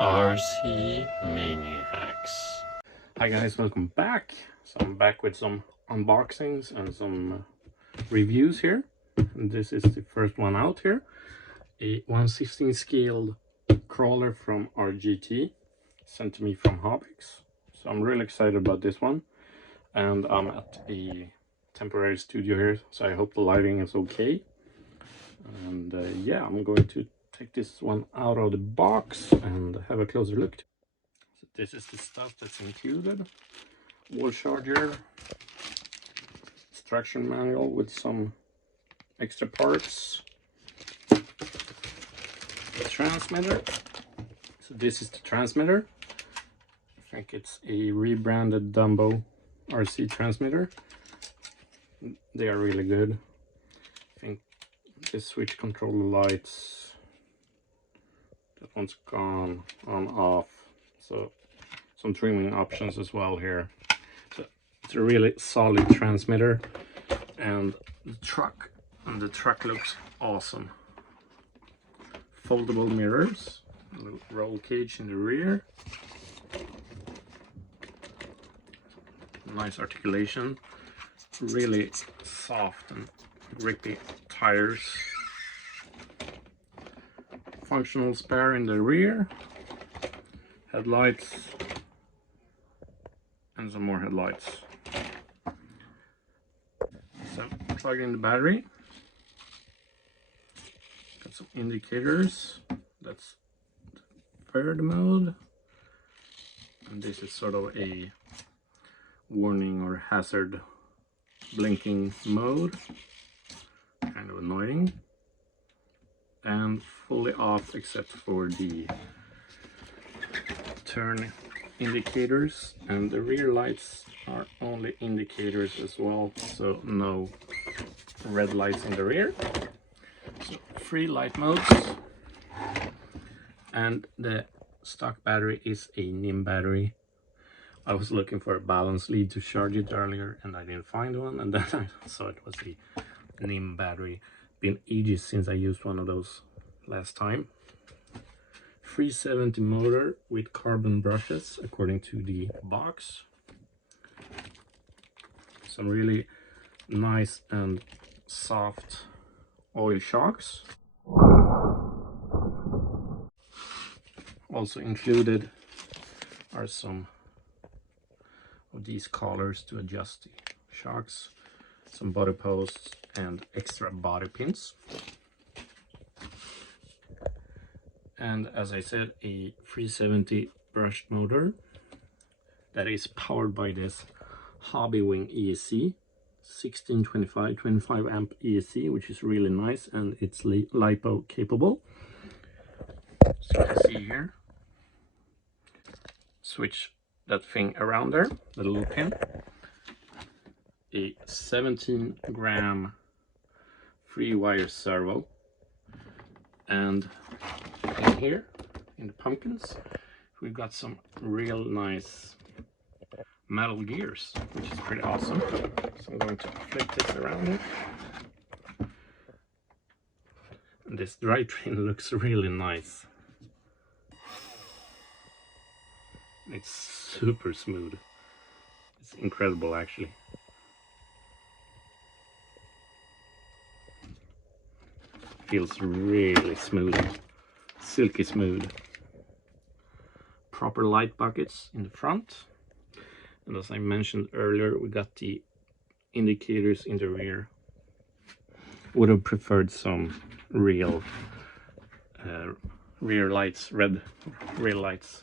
RC Maniacs. Hi guys, welcome back. So I'm back with some unboxings and some reviews here. And this is the first one out here. A 1/16 scale crawler from RGT, sent to me from Hobbyx. So I'm really excited about this one. And I'm at a temporary studio here, so I hope the lighting is okay. And yeah, I'm going to take this one out of the box and have a closer look. So this is the stuff that's included: wall charger, instruction manual with some extra parts, the transmitter. So this is the transmitter. I think it's a rebranded Dumbo RC transmitter. They are really good. I think this switch control the lights. That one's gone, on, off. So some trimming options as well here. So it's a really solid transmitter. And the truck looks awesome. Foldable mirrors, a little roll cage in the rear. Nice articulation. Really soft and grippy tires. Functional spare in the rear, headlights, and some more headlights. So plug in the battery, got some indicators. That's third mode, and this is sort of a warning or hazard blinking mode, kind of annoying. And fully off except for the turn indicators, and the rear lights are only indicators as well, so no red lights in the rear. So 3 light modes, and the stock battery is a NIM battery. I was looking for a balance lead to charge it earlier and I didn't find one, and then I saw it was a NIM battery. Been ages since I used one of those last time. 370 motor with carbon brushes according to the box. Some really nice and soft oil shocks. Also included are some of these collars to adjust the shocks, some body posts and extra body pins. And as I said, a 370 brushed motor that is powered by this Hobbywing ESC 1625 amp ESC, which is really nice, and it's LiPo capable. So you can see here, switch that thing around there, the little pin. A 17-gram 3-wire servo, and in here in the pumpkins we've got some real nice metal gears, which is pretty awesome. So I'm going to flip this around here, and this drivetrain looks really nice. It's super smooth. It's incredible actually. Feels really smooth, silky smooth. Proper light buckets in the front, and as I mentioned earlier, we got the indicators in the rear. Would have preferred some real rear lights, red rear lights.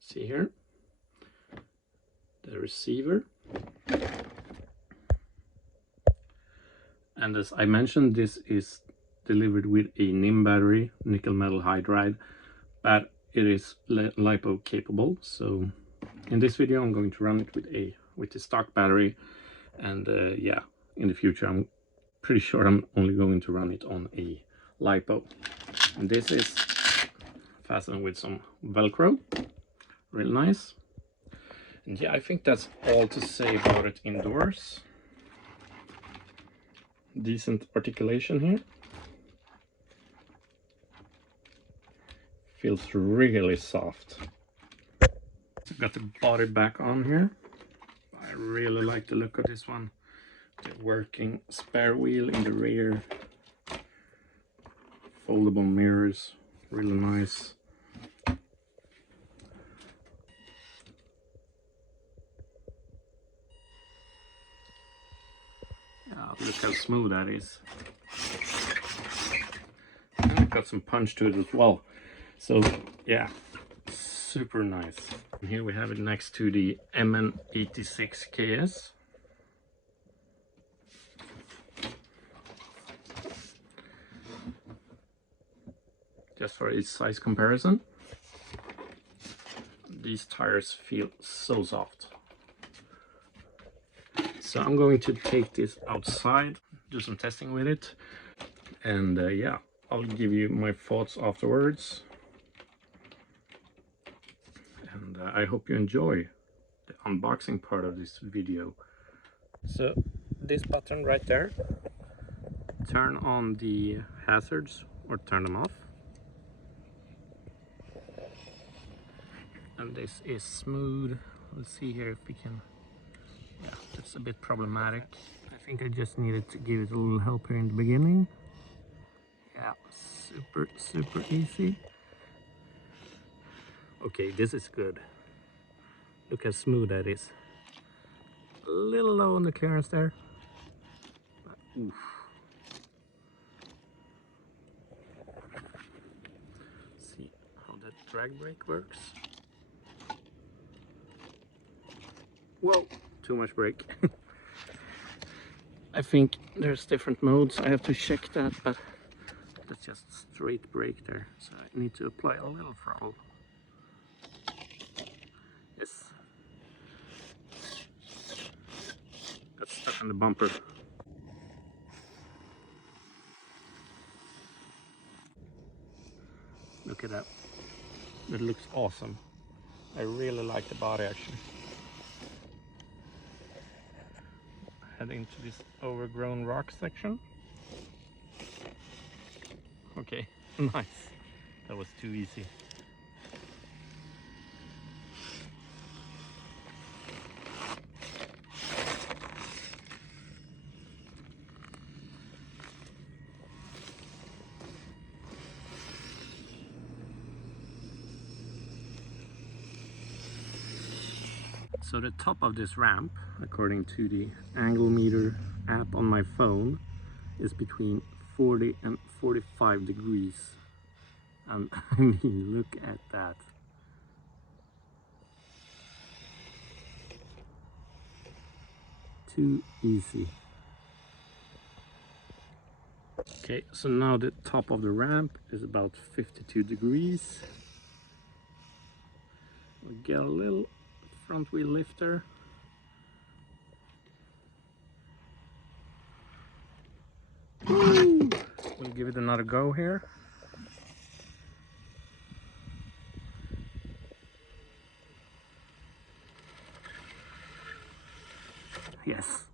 See here, the receiver. And as I mentioned, this is delivered with a NIM battery, nickel metal hydride, but it is LiPo capable. So in this video I'm going to run it with the stock battery, and yeah, in the future I'm pretty sure I'm only going to run it on a LiPo. And this is fastened with some Velcro, real nice. And yeah, I think that's all to say about it indoors. Decent articulation here. feels really soft. Got the body back on here. I really like the look of this one. The working spare wheel in the rear. Foldable mirrors, really nice. Look how smooth that is. And it got some punch to it as well. So yeah, super nice. And here we have it next to the MN86KS. Just for its size comparison. These tires feel so soft. So I'm going to take this outside, do some testing with it, and yeah, I'll give you my thoughts afterwards. And I hope you enjoy the unboxing part of this video. So this button right there, turn on the hazards or turn them off. And this is smooth. Let's see here if we can. Yeah, it's a bit problematic. I think I just needed to give it a little help here in the beginning. Yeah, super easy. Okay, this is good. Look how smooth that is. A little low on the clearance there. But, oof. See how that drag brake works. Whoa, too much brake. I think there's different modes. I have to check that, but that's just straight brake there. So I need to apply a little throttle. Yes. Got stuck on the bumper. Look at that. That looks awesome. I really like the body actually. Head into this overgrown rock section. Okay, nice. That was too easy. So the top of this ramp, according to the angle meter app on my phone, is between 40 and 45 degrees. And I mean, look at that. Too easy. Okay, so now the top of the ramp is about 52 degrees. We'll get a little front wheel lifter. Woo! We'll give it another go here. Yes,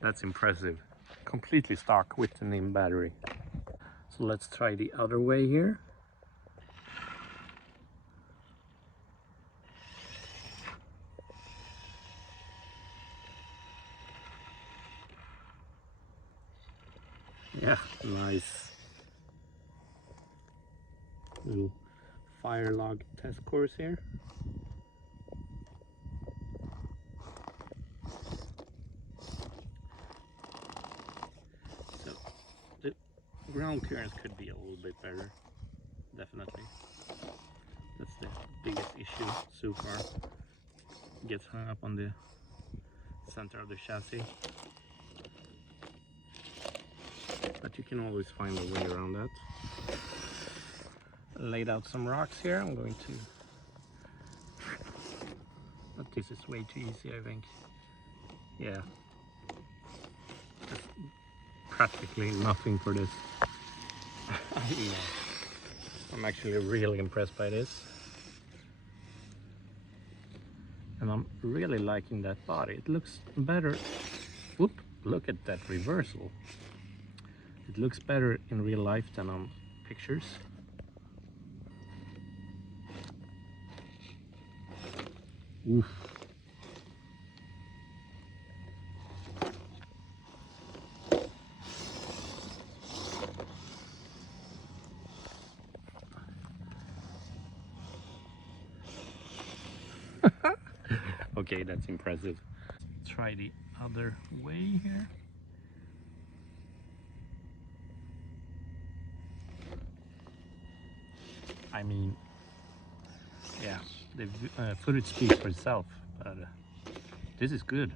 that's impressive. Completely stock with the NIM battery. So let's try the other way here. Yeah, nice. Little fire log test course here. So the ground clearance could be a little bit better, definitely. That's the biggest issue so far. Gets hung up on the center of the chassis. But you can always find a way around that. Laid out some rocks here. I'm going to... But this is way too easy, I think. Yeah. Just practically nothing for this. Yeah. I'm actually really impressed by this. And I'm really liking that body. It looks better. Whoop, look at that reversal. It looks better in real life than on pictures. Oof. Okay, that's impressive. Try the other way here. I mean, yeah, the footage speaks for itself, but this is good.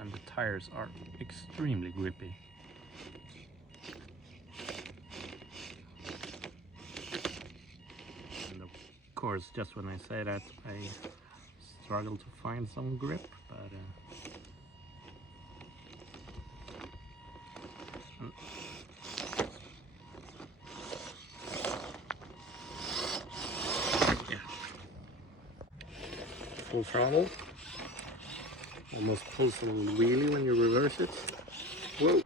And the tires are extremely grippy. And of course, just when I say that, I struggle to find some grip, but yeah. Full throttle. Almost pulls a little wheelie when you reverse it. Whoa!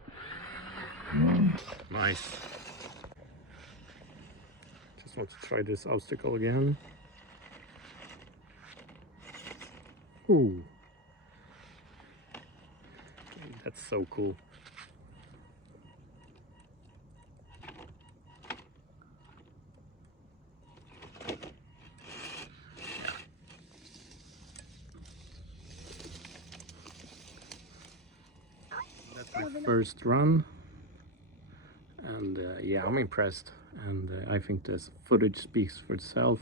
Nice. Just want to try this obstacle again. Ooh. That's so cool. That's my first run, and yeah, I'm impressed, and I think this footage speaks for itself.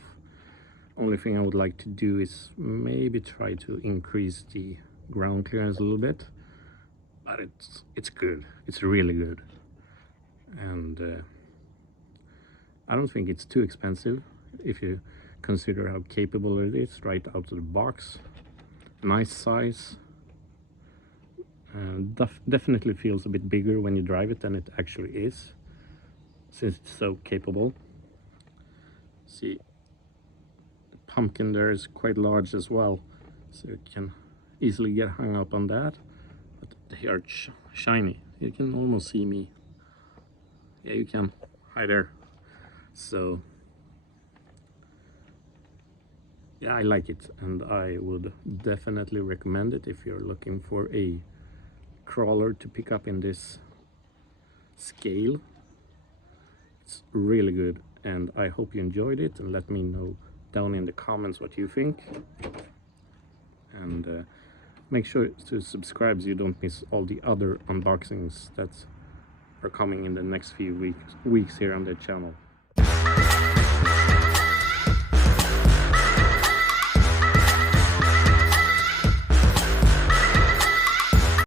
Only thing I would like to do is maybe try to increase the ground clearance a little bit, but it's good. It's really good, and I don't think it's too expensive if you consider how capable it is right out of the box. Nice size. Definitely feels a bit bigger when you drive it than it actually is, since it's so capable. See, the pumpkin there is quite large as well, so you can easily get hung up on that. But they are shiny. You can almost see me. Yeah, you can. Hi there. So yeah, I like it, and I would definitely recommend it if you're looking for a crawler to pick up in this scale. It's really good, and I hope you enjoyed it, and let me know down in the comments what you think. And make sure to subscribe so you don't miss all the other unboxings that are coming in the next few weeks here on the channel.